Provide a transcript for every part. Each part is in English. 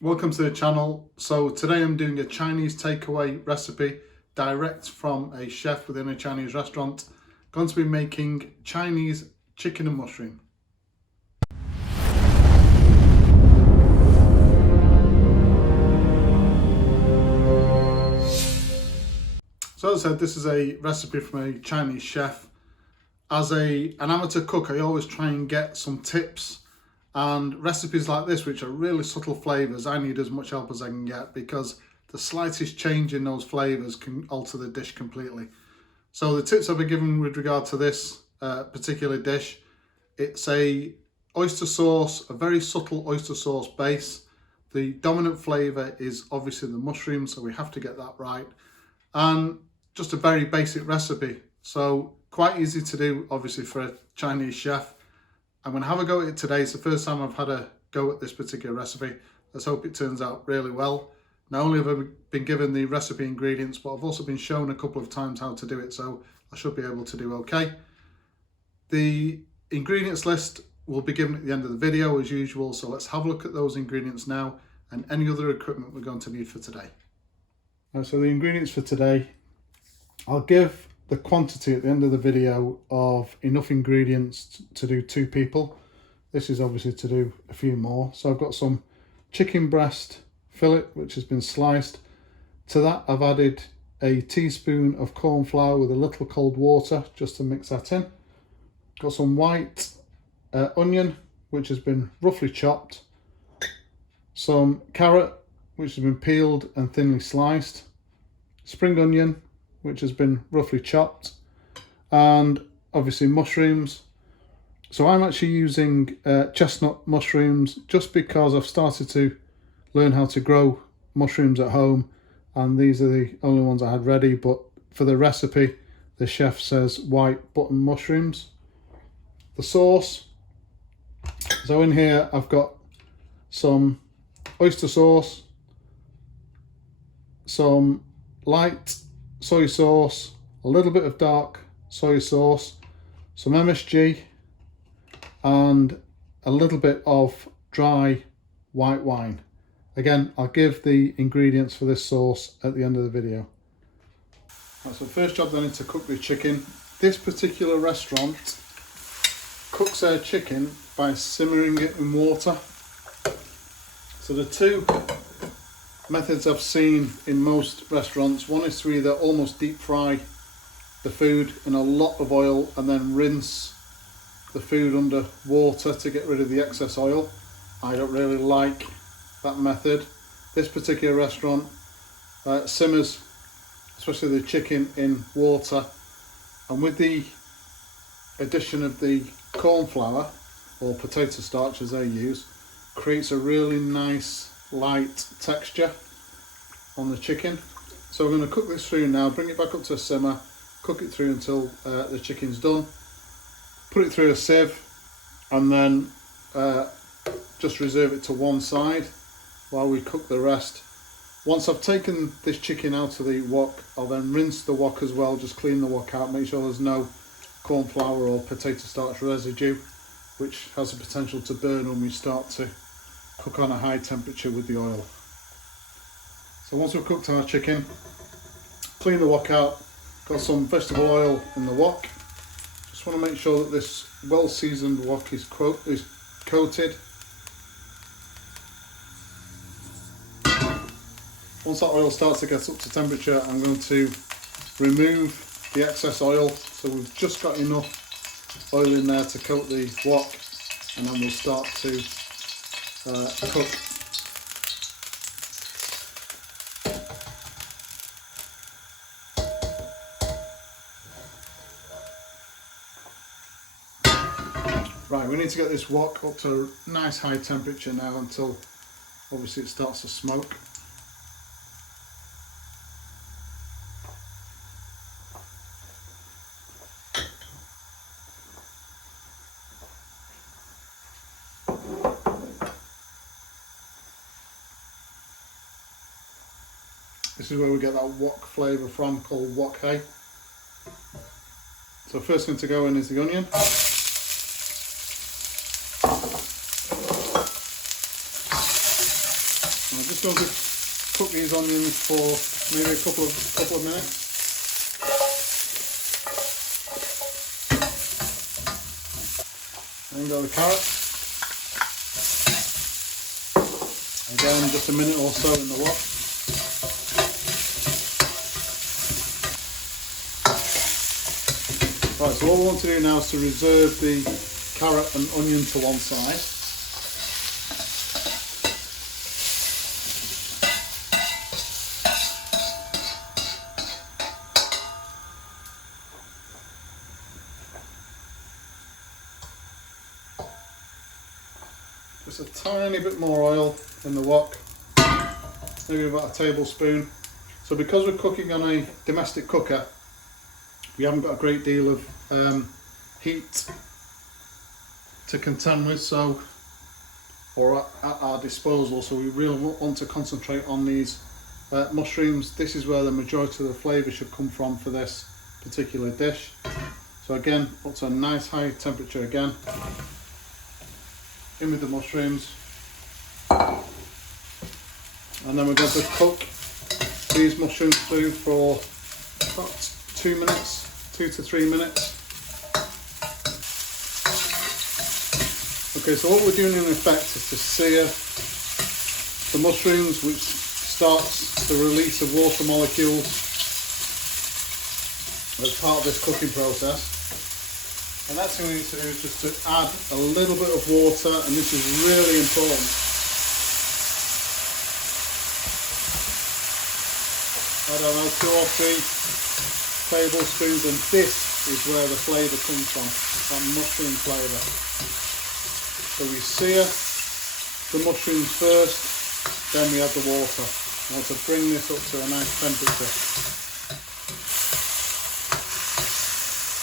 Welcome to the channel. So today I'm doing a Chinese takeaway recipe direct from a chef within a Chinese restaurant. Going to be making Chinese chicken and mushroom. So as I said, this is a recipe from a Chinese chef. As an amateur cook, I always try and get some tips and recipes like this, which are really subtle flavours. I need as much help as I can get because the slightest change in those flavours can alter the dish completely. So the tips I've been given with regard to this particular dish, it's a oyster sauce, a very subtle oyster sauce base. The dominant flavour is obviously the mushroom, so we have to get that right. And just a very basic recipe, so quite easy to do obviously for a Chinese chef. I'm going to have a go at it today. It's the first time I've had a go at this particular recipe. Let's hope it turns out really well. Not only have I been given the recipe ingredients, but I've also been shown a couple of times how to do it, so I should be able to do okay. The ingredients list will be given at the end of the video as usual, so let's have a look at those ingredients now and any other equipment we're going to need for today. So the ingredients for today, I'll give the quantity at the end of the video of enough ingredients to do 2 people. This is obviously to do a few more. So I've got some chicken breast fillet which has been sliced. To that I've added a teaspoon of corn flour with a little cold water just to mix that in. Got some white onion which has been roughly chopped. Some carrot which has been peeled and thinly sliced. Spring onion which has been roughly chopped, and obviously mushrooms. So I'm actually using chestnut mushrooms just because I've started to learn how to grow mushrooms at home, and these are the only ones I had ready, but for the recipe the chef says white button mushrooms. The sauce, so in here I've got some oyster sauce, some light soy sauce, a little bit of dark soy sauce, some MSG, and a little bit of dry white wine. Again, I'll give the ingredients for this sauce at the end of the video. Right, so first job then is to cook the chicken. This particular restaurant cooks their chicken by simmering it in water. So the two methods I've seen in most restaurants, one is to either almost deep fry the food in a lot of oil and then rinse the food under water to get rid of the excess oil. I don't really like that method. This particular restaurant simmers, especially the chicken, in water, and with the addition of the corn flour or potato starch as they use, creates a really nice light texture on the chicken. So we're going to cook this through now, bring it back up to a simmer, cook it through until the chicken's done, put it through a sieve, and then just reserve it to one side while we cook the rest. Once I've taken this chicken out of the wok, I'll then rinse the wok as well, just clean the wok out, make sure there's no corn flour or potato starch residue, which has the potential to burn when we start to cook on a high temperature with the oil. So once we've cooked our chicken, clean the wok out, got some vegetable oil in the wok. Just want to make sure that this well seasoned wok is coated. Once that oil starts to get up to temperature, I'm going to remove the excess oil. So we've just got enough oil in there to coat the wok, and then we'll start to cook. Right, we need to get this wok up to a nice high temperature now until obviously it starts to smoke. This is where we get that wok flavour from, called wok hay. So first thing to go in is the onion. I'm just going to cook these onions for maybe a couple of minutes. Then go the carrots. Again, just a minute or so in the wok. Right, so what we want to do now is to reserve the carrot and onion to one side. Just a tiny bit more oil in the wok, maybe about a tablespoon. So because we're cooking on a domestic cooker, we haven't got a great deal of heat to contend with, so or at our disposal. So we really want to concentrate on these mushrooms. This is where the majority of the flavour should come from for this particular dish. So again, up to a nice high temperature again. In with the mushrooms, and then we're going to cook these mushrooms through for about 2 to 3 minutes. Okay, so what we're doing in effect is to sear the mushrooms, which starts the release of water molecules as part of this cooking process. And next thing we need to do is just to add a little bit of water, and this is really important. I don't know, 2 or 3 tablespoons, and this is where the flavour comes from, that mushroom flavour. So we sear the mushrooms first, then we add the water. I want to bring this up to a nice temperature.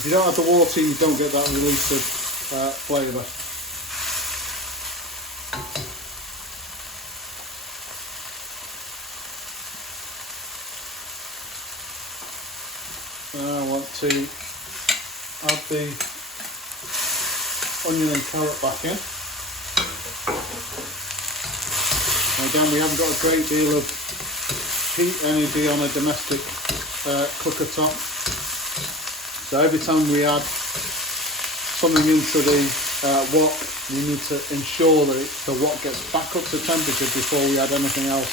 If you don't add the water, you don't get that release of flavour. Now I want to add the onion and carrot back in. And again, we haven't got a great deal of heat energy on a domestic cooker top. So every time we add something into the wok, we need to ensure that the wok gets back up to temperature before we add anything else.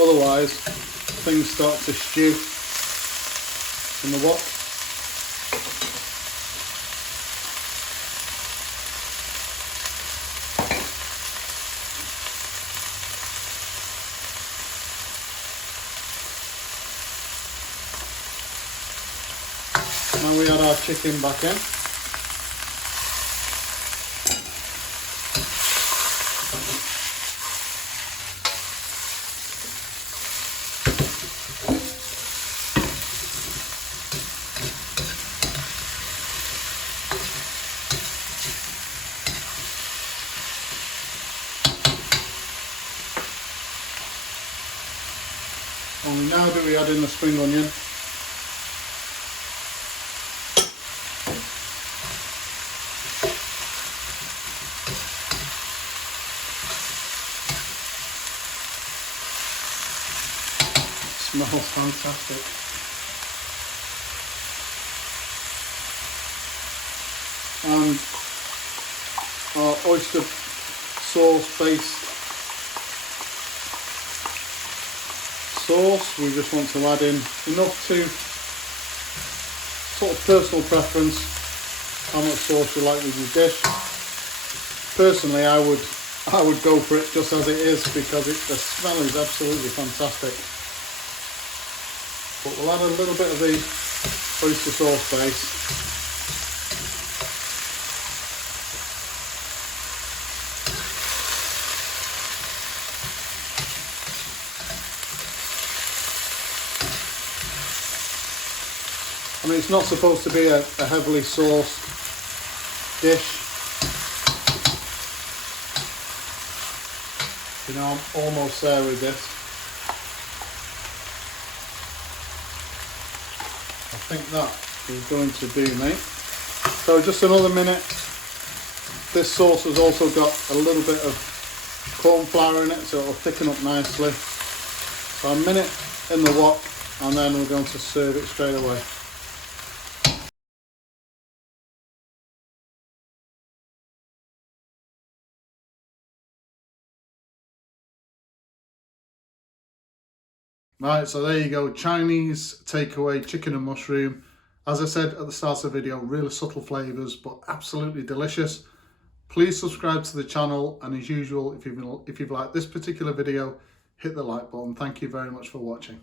Otherwise, things start to stew in the wok. Now we add our chicken back in. Only now do we add in the spring onion. Smells fantastic. And our oyster sauce based sauce, we just want to add in enough to sort of personal preference how much sauce you like with your dish. Personally, I would go for it just as it is, because the smell is absolutely fantastic. But we'll add a little bit of the oyster sauce base. I mean, it's not supposed to be a heavily sauced dish. You know, I'm almost there with this. I think that is going to do me. So just another minute. This sauce has also got a little bit of corn flour in it, so it'll thicken up nicely. So a minute in the wok, and then we're going to serve it straight away. Right, so there you go, Chinese takeaway chicken and mushroom. As I said at the start of the video, really subtle flavours, but absolutely delicious. Please subscribe to the channel, and as usual, if you've liked this particular video, hit the like button. Thank you very much for watching.